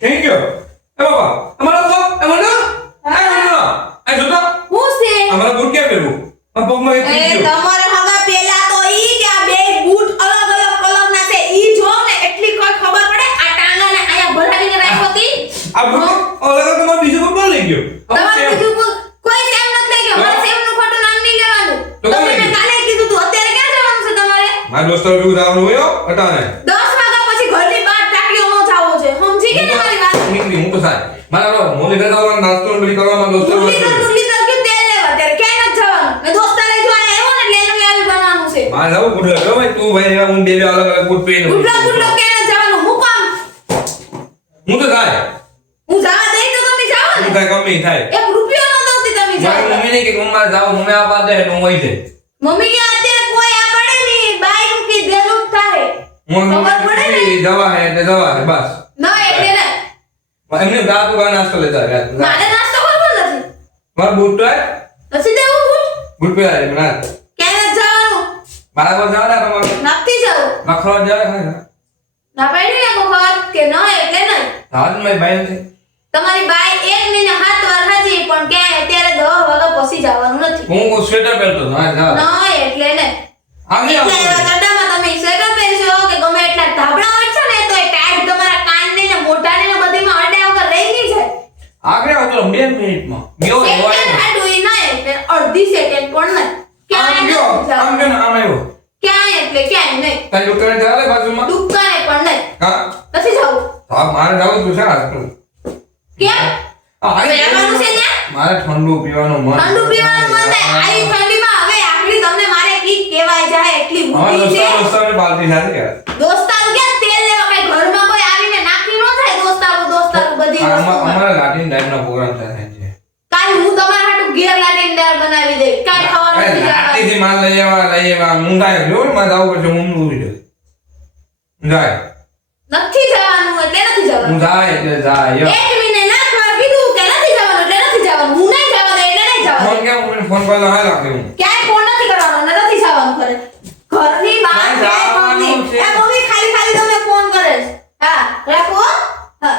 Thank you એ બાબા અમારો તો અમારો હા અમારો આ જોતો હું છે અમારો બૂટ કે પહેરવું આ પગમાં એક એ તમારે હવે પેલા તો ઈ કે આ બે બૂટ અલગ અલગ કલરના છે ઈ જો ને એટલી કોઈ ખબર પડે આ ટાંગાને આયા ભરાવીને રાખો હતી આ બૂટ અલગ અલગ તમારો બીજો બૂટ લઈ ગયો તમારો બીજો બૂટ કોઈ સેમ નથી લઈ ગયો મારે સેમનું ખોટું નામ નહીં લેવાનું તમે કાલે કીધું હતું અત્યારે ક્યાં જવાનું છે તમારે મારા દોસ્તો ભેગું જવાનું હોય અટાણે 10 ને હું તો સાહેબ. મારા લો મોલી ઘરે નાસ્તો ને કરવામાં દોસ્તો મુરલીધર મુરલીધર કે તેલ લેવા? ત્યારે ક્યાં નથી જવાનું? મેં દોસ્તારે જો આવ્યો ને એટલે એનું આવી બનાવવાનું છે. મારે જવું બૂટ લેવા ભાઈ તું ભાઈ હું બે બે અલગ અલગ ગુડલો ગુડલો નથી જવાનું? હું કામ? હું તો થાય હું જવા દઈ તો તમે જાઓ ને. થાય ગમે થાય. એક રૂપિયો ન દઉંતી તમે જાઓ. મમ્મી ને કે મમ્મા જાવ મમ્મી આ પાડે હું વહી જાય મમ્મી અત્યારે કોઈ આ પડે નહીં. બાઈ મૂકી દેલું થાય ખબર પડે ને? જવા હે એટલે જવા હે બસ. ના ને એમને દાંત પગા નાસ્તો લેતા ગયા મારે નાસ્તો કરવો નથી. મારો બૂટ તો નથી દેવું બૂટ બૂટ પહેરાય મને ક્યાં નથી જવાનું? મારા પર જાવ ના તમારે નથી જાવ નખરો જાય હા ના પાડી ને વખત કે ન એટલે નહીં. હાથ મેં ભાઈ નથી. તમારી બાઈ એક મહિને હાથ વાર હાજી પણ ક્યાંય અત્યારે દવા વાગે પછી જવાનું નથી. હું સ્વેટર પહેરતો ના ના એટલે ને આવી આવો ગड्ढામાં તમે સ્વેટર પહેરશો કે ગમે એટલા ધાબળા હોય છે ને તો એ ટાઈટ તમારા કાનને ને મોઢાને ને બધીમાં અડ્યા વગર રહી નહીં જાય આગળ આવતો બે મિનિટમાં. ગયો અડધી સેકન્ડ પણ નહીં. ક્યાં ગયો આમ ગયો આમ આવ્યો. ક્યાં એટલે ક્યાં નહીં. તારી દુકાને ચાલે બાજુમાં? દુકાને પણ નહીં. હા? નથી જવું. હા મારે જવું તું છે આજકાલ કેમ? મારે ઠંડુ પીવાનું મન ઠંડુ પીવાનું મન થાય ઠંડીમાં હવે આખરી તમને મારે કી કહેવાય જાય એટલી બુદ્ધિ છે. દોસ્તો દોસ્તાને પાલટી સાથે ગયા દોસ્તારું ક્યાં તેલ લેવા કઈ ઘરમાં કોઈ આવીને નાખી ન થાય દોસ્તારું દોસ્તારું બધી આ અમા- વસ્તુમાં અમારા લાટીન ટાઈપનો પ્રોગ્રામ થાય છે. કાલ હું તમારા હાટુ ઘેર લાટીને દાળ બનાવી દે કાઈ ખાવાનું અરે. લાટીથી માલ લઈ આવવા લઈ આવ્યા હું થાય જો મારે જવું પડશે હું ઊભી રહે જાય. નથી જવાનું એટલે નથી જવાનું. જાય એટલે જાય યો. એક મહિને લાખ વાર કીધું કે નથી જવાનું એટલે નથી જવાનું હું નહીં જવા દે એટલે નહીં જવાનું ફોન કેમ મને ફોન પર હા લાગે હું ક્યાંય ફોન નથી કરવાનો ને નથી જવાનું ઘરે ઘરની બહાર ના, ક્યાંય ફોન જવાનું નહીં છે. આ મમ્મી ખાલી ખાલી તમને ફોન કરે છે હા રાખો હા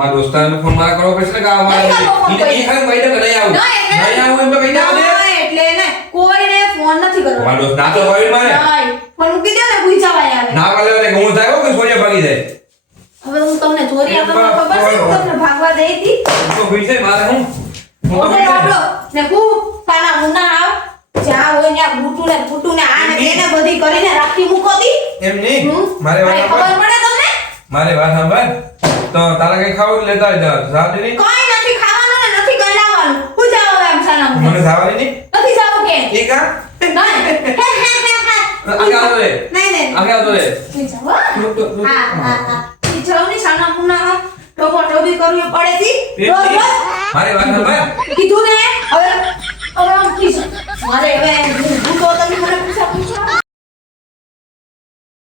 અમારા દોસ્તારને ફોન મારા કરો પછી કે આ ફોન ઈ ખાલી કહી દે કે આવું. ના, એટલે- આવું એમ તો કહી દે એટલે ને કોઈને ફોન નથી કરવો. મારો દોસ્ત ના તો હોય મારે. ફોન મૂકી દે ને ભૂઈ યાર ના પાડે એટલે હું થાય કે સોનિયા ભાગી જાય? હવે હું તમને ચોરી આપવાનો ખબર છે તમને ભાગવા દઈ હતી? તો ભઈ જાય મારે હું? જાય. ઓટો ને હું? પાના મુંડા આવ જ્યાં હોય ત્યાં બૂટું ને ફૂટુ ને આ ને તેને બધી કરીને રાખી મૂકો દી એમ નહીં. મારે કાંઈ ખબર પડે મારે વાત સાંભળ? તો તારા કઈ ખાવું લેતા જા જાતે નહીં? કોઈ નથી ખાવાનું ને નથી લાવવાનું હું જાવ એમ સાના મને જવાની નહીં? નથી જાવ કે? એ કા? આગે આવતો રે. નહીં નહીં. આગળ નહીં જાવ હો. હા હા ઈ જવની સાના મુંડા ટોકો ટોબી કરવી પડે થી રોજ રોજ મારી વાત સાંભળ. કીધું ને હવે હવે આમ કીધું. મારે હવે